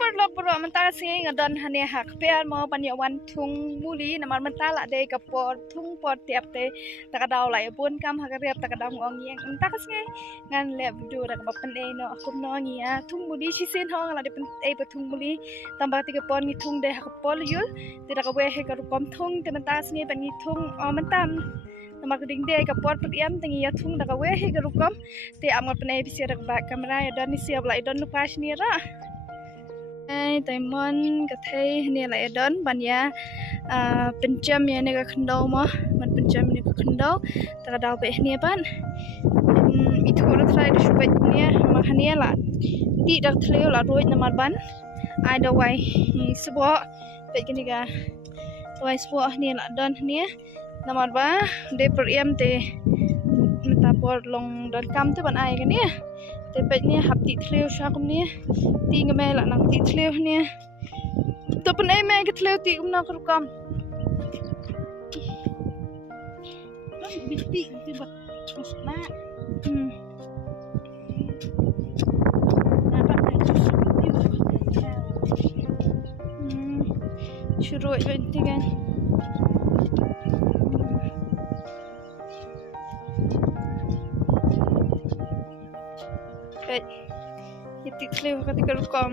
perlok bro mentah sing ngadon hane hak pear mau panyawan tung muli namar mentah la dei kapor tung pot tiap te takadaw lai pun kam hakariap takadaw ngong yang mentah sing ngan lep du dak bapen e no akum no ngia tung muli sisin hong la de pen e patung muli tambah tiga pon ni tung deh kapol yul tidak kawe he karukom tung te mentah sing pangi tung mentam nama keding deh kapor petiam tengi ya tung dak kawe he karukom te amal penai bisa dak bak kamera ya dan ni siap lai don lupas ni ra Taimon kathai ni la edon banya pencam ya ni ka khendau ma man pencam ni ka khendau ta daw be ni ban itu ora try de shubet ni ma khania la ti dak thleu la roi na mar ban ai da wai subo be kini ga wai subo ni la don ni na mar ba de per em te ta por long don kam te ban ai ka ni te pe ni hap ti thleu sha kum ni ti nga me la nang ti thleu ni to pen ai me ke thleu ti kum na kru kam biti ti bat terus na na pat terus ti shuru ti kan Iti tliw ketika rukam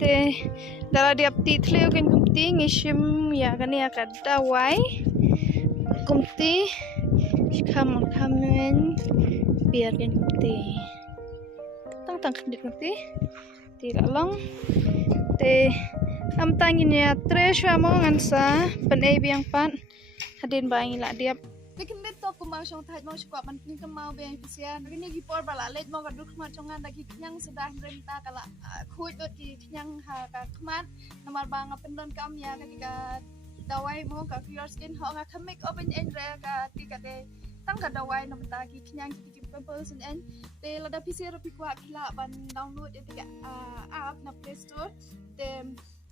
te dala diap ti tliw kan kumti ngishim ya kan ya kada wai kumti kamen biar kan kumti tang kedit kumti ti lalong te am tangin ya tres mo ngansa panai biang pan hadin bangi la diap Lekin dito kumang siyang tahit mo siya man kung kamao ba yung pisyan. Lagi niya gipor bala late mo kaduk kumat siyang nga dagi kanyang sedah renta kala kuit dot ki kanyang ha ka kumat namar ba nga pendon kam ya ketika dawai mo ka your skin ho nga ka make up in re ka tika te tang ka dawai no mata ki kanyang ki pimples and te lada pisya ro pikwa kila ban download tika app na Play Store te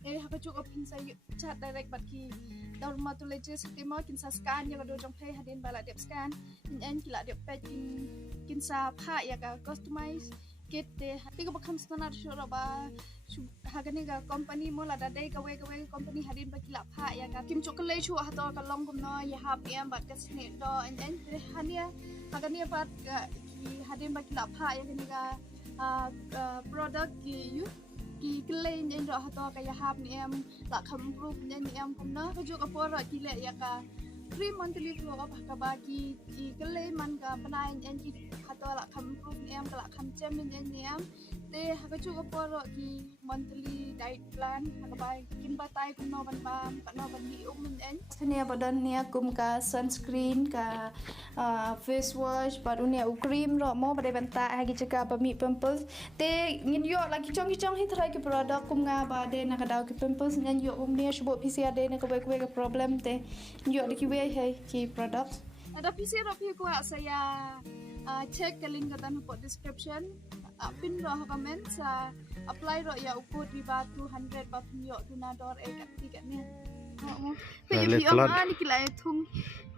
haka cukup kinsa chat direct bat ki daur ma tu leje sistema kinsa scan ya do jong pay hadin bala dep scan in kila dep page kinsa pha ya ka customize kit te hati ko bakham standard shura ba hagani ga company mo la da dei ka we company hadin ba kila pha ya ka kim chocolate chu ha to ka long kum no ya hap em bat ka sne do and hania hagani bat ki hadin ba kila pha ya gani ga product ki ki kelain yang dah atau kayak hab ni em tak improve ni em kumna kerja kapor ki le ya ka 3 monthly flow apa ka bagi ki kelain man ka panain en ki atau la improve ni em ka la kham chem ni em te ha kerja kapor ki monthly diet plan ka bagi kin batai kumno ban bam ka no ban ni en senia badan ni kum ka sunscreen ka face wash baru ni cream ro mo bade banta hagi ceka ba mi pimples te ngin yo lagi chong hi try ki product kum nga ba de na ka daw ki pimples ngan yo ni shubo pcr de na ka ba ka problem te yo ki we hai ki product ada pcr ro pi ko saya check ka link ka tan po description pin ro ha comment sa apply ro ya ukur di ba 200 ba pin yo donador kat tiket ni Jadi orang ni kila thung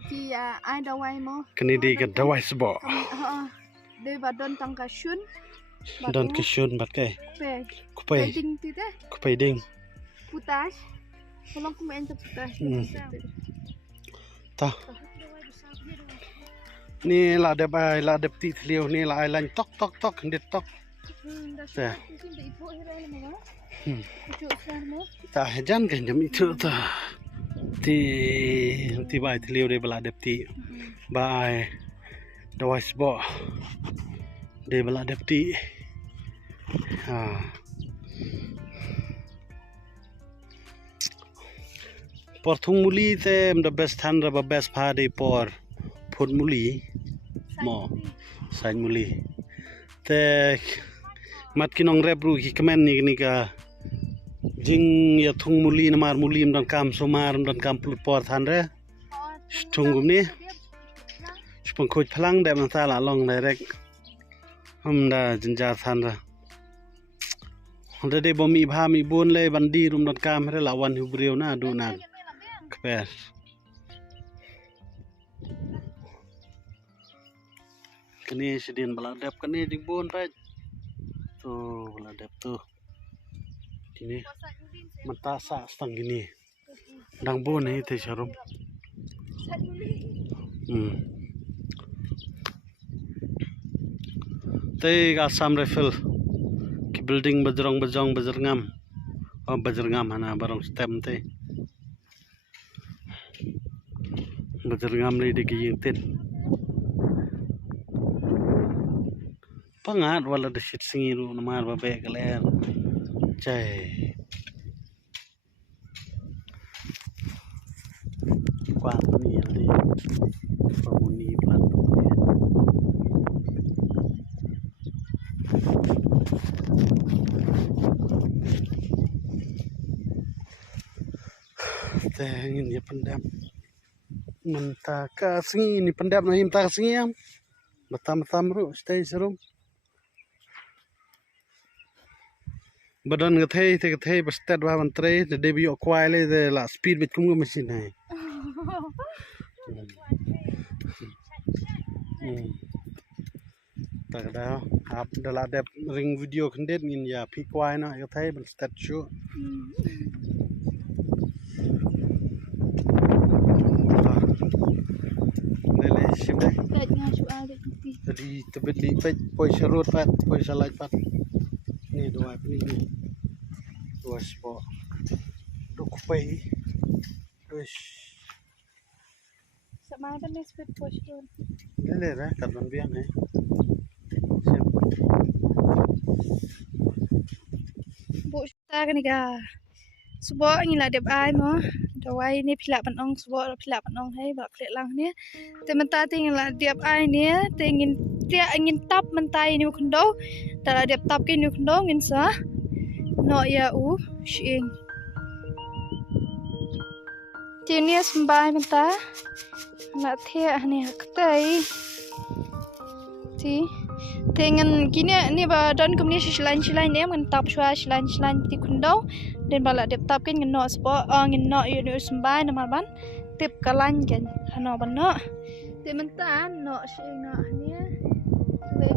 ki ai dawai mo. Kini di ke dawai sebo. De badon tang ka shun. Don ke shun bat ke. Kupai. Ding ti te. Kupai ding. Putas. Tolong ku main putas. Ta. Ni la de bai la de ti tliu ni la ai lan tok dit tok. Ta. Ta jan kan jam itu ta. Ti bai tliu de bala de ti. Bai dawai sebo. De bala de ti. Ha. Por thung muli te the best than the best party por phut muli mo sain muli te mat kinong repru ki comment ni ka jing ya thung muli na mar muli mdan kam somar mdan kam plut por than re thungum ni spong khoj phalang de man ta la long direct hamda jinja than ra honde de bomi bha mi bon le bandi rum mdan kam re la wan hu breu na du na kper kani sidin bala dep kani ding bon pa dap tu ini mata sa stang gini dang bo ni te sharum te Assam Rifle ki building Bajrang hana barong stem te Bajrangam ni di yintin pangat wala de shit singiru namar ba be galer cai qua ni ali pemuni plan te ingin dia pendam mentah kasih ini pendam na him ta kasih am batam ru stay serum badan gathei bastet ba mantre de debi okwai le de la speed bit kum machine hai tak da ap dala dep ring video kandet ngin ya phi kwai na gathei ban stat chu le shim dai jadi tebet li pej poi sharut pat poi salai pat ni dua ni dua spot duk pai dus sama ada nih speed posture le ra kadon biang hai bu ta kan ni ga subo ni la dep ai mo dawai ni phila pan ong subo phila pan ong hai ba khle lang ni te man ta ting la dep ai ni te ngin tap man tai ni khondo ta la dep tap ke ni khondo ngin sa no ya u shing Tini sembai menta nak thia ni haktai ti tengan kini ni ba don kumni shilan ni man tap shwa shilan ti khundo den bala dep tap ken ngin no spo ngin no yu ni sembai na ban tip kalan ken hano ban no te menta no shing no ni be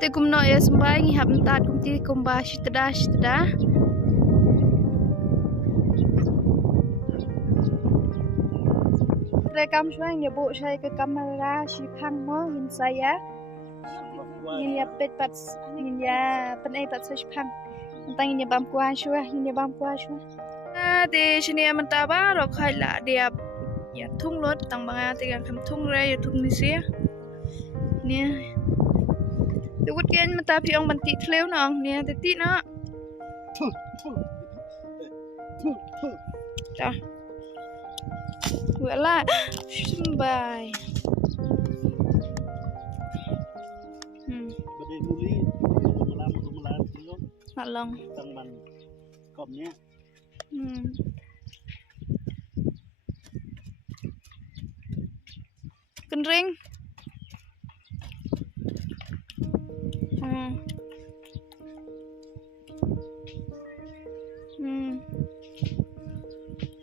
te kumno ya sembai ngi hab tat kumti kumba shitda rekam shwang ya bu shai ke kamera shi phang mo yin saya yin ya pet pat yin ya panai pat sai phang tang yin ya bam kwa shwa de shini amanta ba ro khai la dia ya thung lot tang banga te ga kham thung re ya thung ni sia ni de gut ken mata pi ong ban ti thleu na ong ni te ti na ta wala sembai bade muli malam tu malong tang man kom nya kenring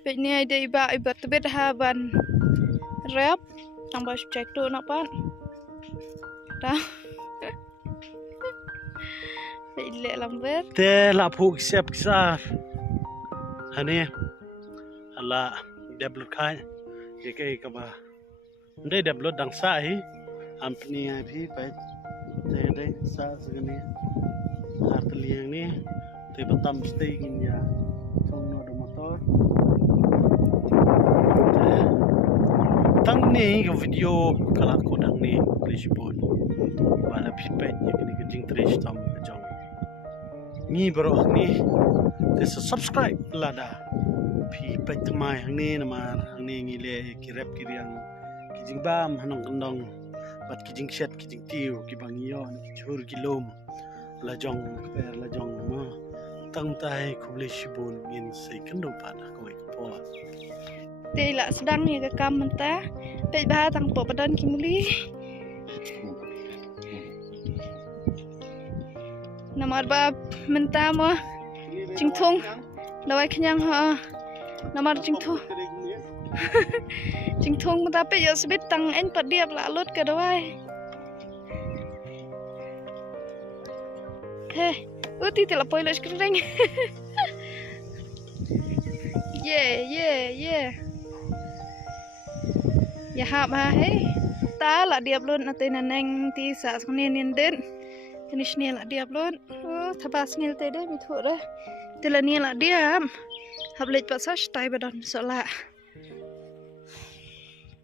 Vậy này đây bà ibat tebet haban rep tambah cek tu nak pan dah Vậy lamber te la phuk sep sar hane ala deblut khai ke ka ba ndai deblut dang sa hi ampni ai phi pai te dai sa sagani har tliang ni te batam stay in ya thong no do motor tang ni cái video kalat ko dang ni please bon bala phit pai ni ke jing trish tam ka jong ni bro ni te subscribe la da phi pai tmai hang ni na mar hang ni ngi le ki rep ki riang ki jing bam hanong kandong bat ki jing shet ki jing tiu ki bang yo ki chur ki lom lajong per lajong ma tang tai kubli shibun min sei kendo pada koi po Tê lạ sedang ya ke kam mentah. Pej bah tang po padan kimuli. Nama ba mentah mo jing thong. Lawai kenyang ha. Nama jing thong. Jing thong mentah pej ya sebit tang en pat diap la lut ke dawai. Heh, uti tela poi la skring. Yeah. Ya hap ha he. Ta la diap luôn ate naneng ti sa skne nin den. Kinish ni la diap luôn. Thabas ngil te de mi thu re. Tela ni la diam. Hab lej pasas tai badon sola.